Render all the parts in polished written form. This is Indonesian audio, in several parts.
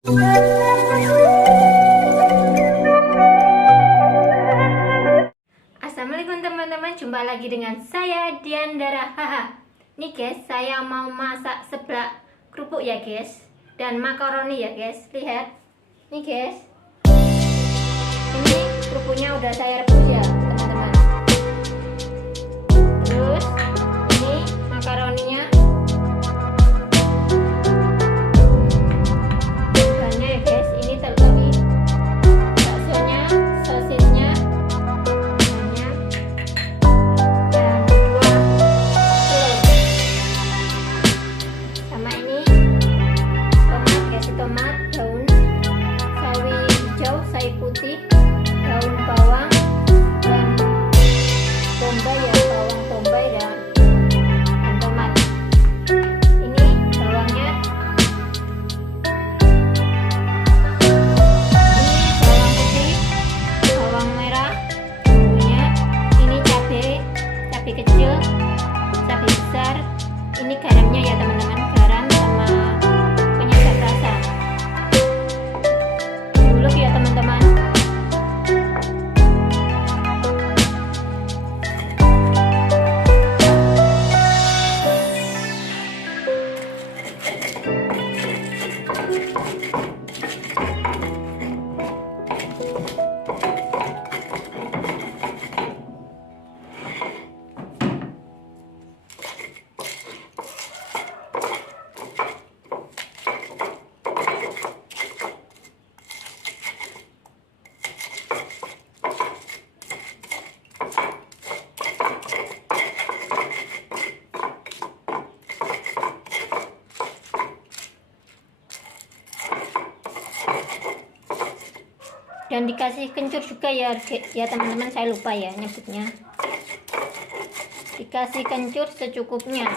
Assalamualaikum teman-teman, jumpa lagi dengan saya Diandara. Nih guys, saya mau masak seblak kerupuk ya guys, dan makaroni ya guys. Lihat nih guys, ini kerupuknya udah saya rebus ya teman-teman. Terus ini makaroninya, bahannya ya guys, ini terlebih baksonya, sosisnya, dan 2 telur, sama ini tomat, kasih tomat, daun sawi hijau, sawi putih, daun bawang, dan bombay ya, bawang bombay dan tomat. Ini bawangnya, ini bawang putih, bawang merah, bumbunya. Ini cabai kecil, cabai besar. Ini garamnya ya teman-teman, garam sama penyedap rasa. Diulek ya teman-teman. Dan dikasih kencur juga ya teman-teman, saya lupa ya nyebutnya. Dikasih kencur secukupnya.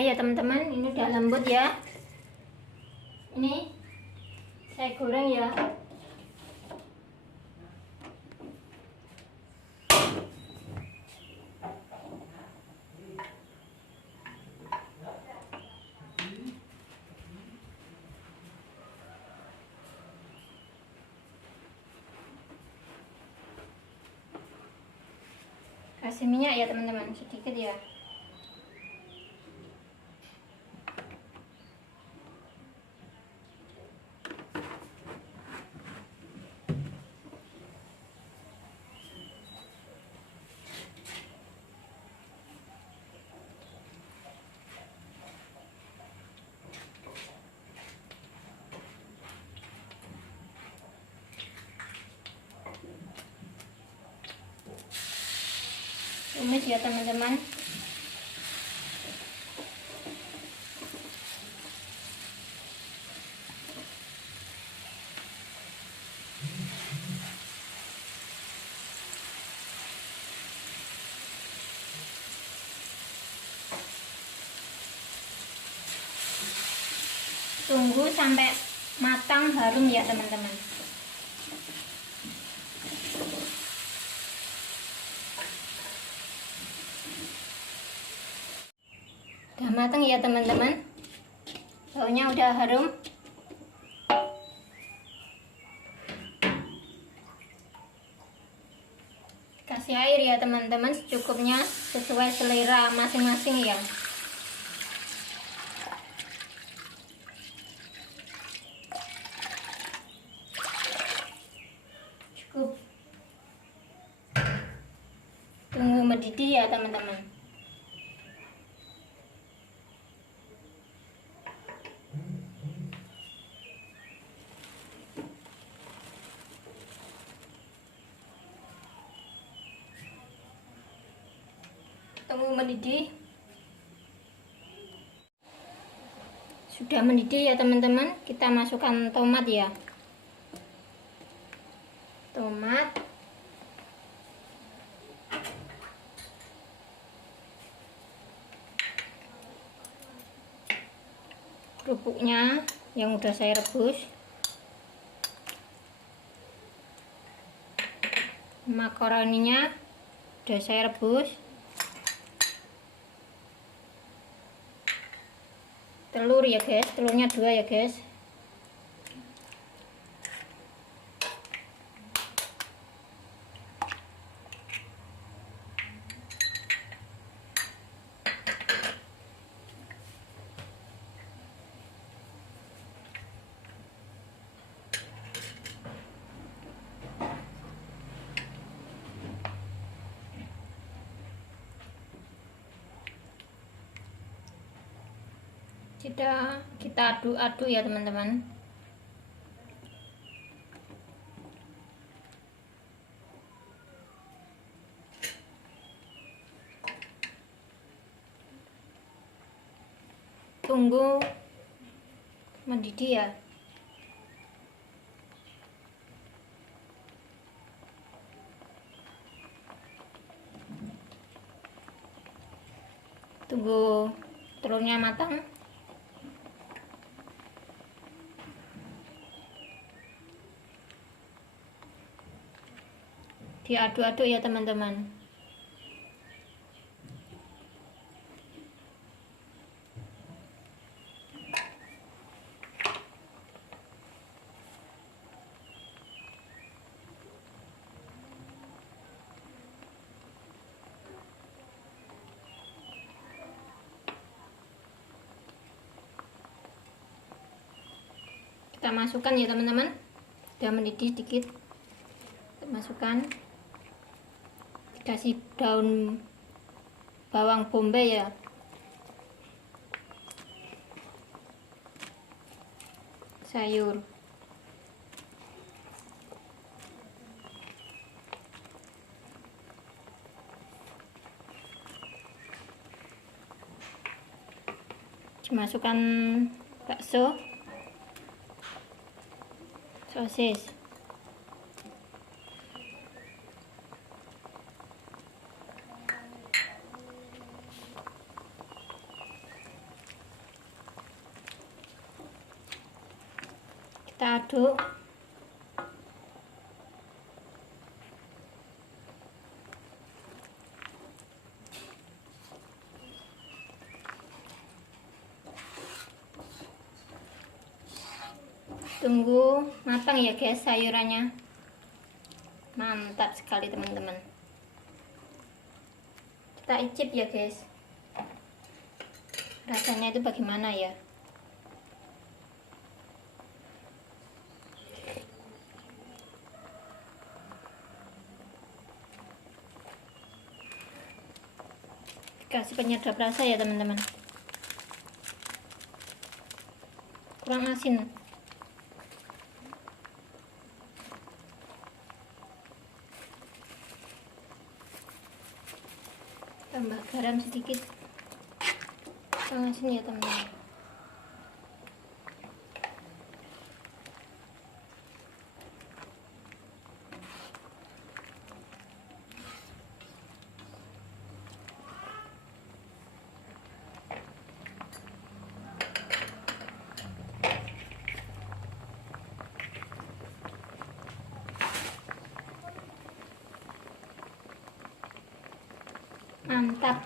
Ya teman-teman, ini udah lembut ya. Ini saya goreng ya. Kasih minyak ya teman-teman, sedikit ya. Tumis ya teman-teman. Tunggu sampai matang harum ya teman-teman. Udah matang ya teman-teman, baunya udah harum. Kasih air ya teman-teman secukupnya, sesuai selera masing-masing ya. mendidih ya teman-teman. Tunggu mendidih. Sudah mendidih ya teman-teman, kita masukkan tomat ya. Tomat, kerupuknya yang udah saya rebus, makaroninya udah saya rebus, telur ya guys, telurnya 2 ya guys. Kita aduk-aduk ya teman-teman. Tunggu mendidih ya. Tunggu telurnya matang. Diaduk-aduk ya teman-teman. Kita masukkan ya teman-teman. Sudah mendidih sedikit. Kita masukkan. Dikasih daun bawang bombay ya. Sayur. Dimasukkan bakso, sosis. Kita aduk. Tunggu matang ya guys sayurannya. Mantap sekali teman-teman. Kita icip ya guys. Rasanya itu bagaimana ya? Kasih penyedap rasa ya teman-teman. Kurang asin. Tambah garam sedikit. Kurang asin ya teman-teman. Mantap.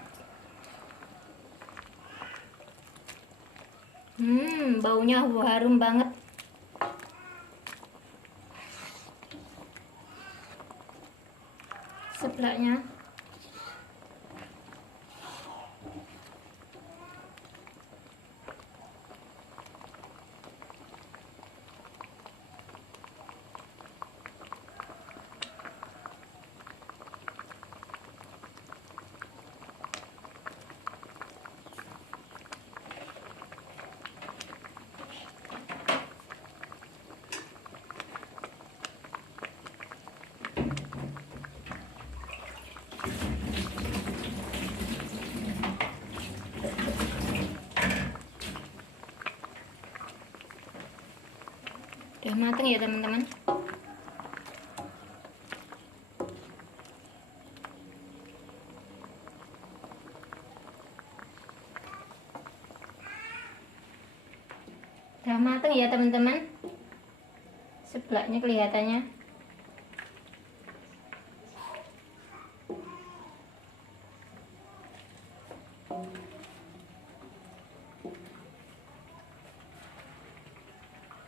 Baunya harum banget. Seblaknya. Udah mateng ya teman-teman. Udah mateng ya teman-teman. Seblaknya kelihatannya.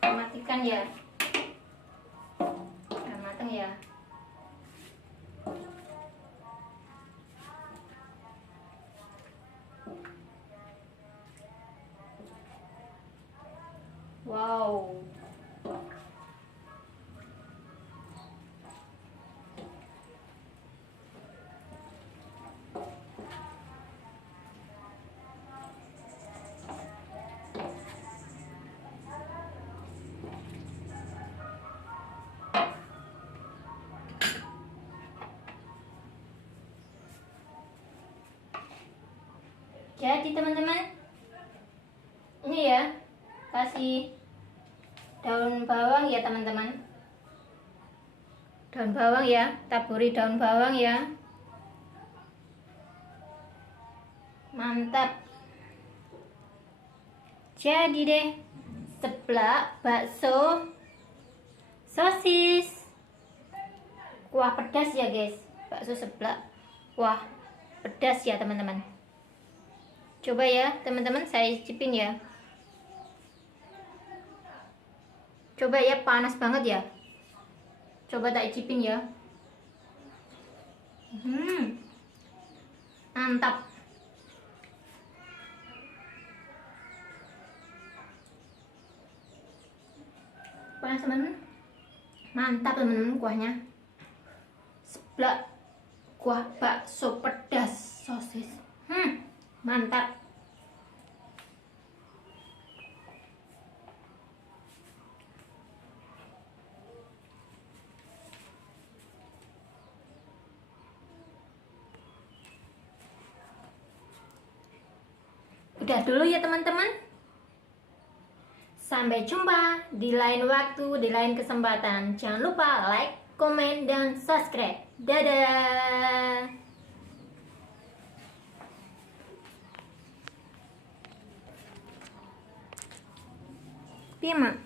Matikan ya. Udah mateng ya. Wow. Jadi teman-teman, ini ya, kasih daun bawang ya teman-teman. Daun bawang ya, taburi daun bawang ya. Mantap. Jadi deh, seblak bakso sosis. Kuah pedas ya guys, bakso seblak. Wah, pedas ya teman-teman. Coba ya teman-teman, saya cicipin ya. Coba ya, panas banget ya. Coba tak cicipin ya. Mantap. Panas teman-teman. Mantap teman-teman kuahnya. Seblak kuah bakso pedas sosis. Mantap. Udah dulu ya teman-teman. Sampai jumpa di lain waktu, di lain kesempatan. Jangan lupa like, komen, dan subscribe. Dadah. Piye, Mak?